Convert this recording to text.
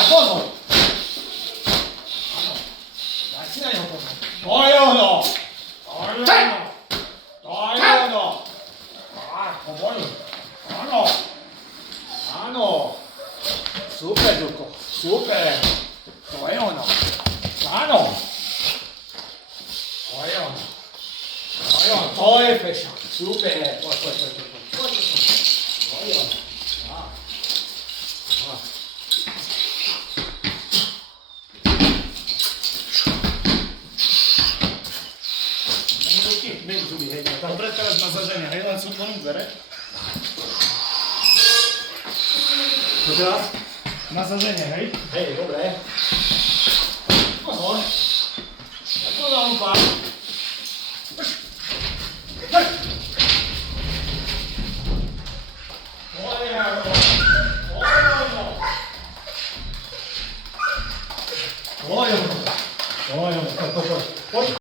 알고 나치나요? 좋아요. 좋아요. 좋아요. 아, 고마워요. 안어. super 좋고. super. 좋아요. 안어. 좋아요. 좋아요. 더의 패션. super. 좋아요. Dobre, teraz masażenie. Hej, na co berę? To teraz masażenie, hej? Hej, dobre. Oho. Jak to nam pan? Oj, oj, oj.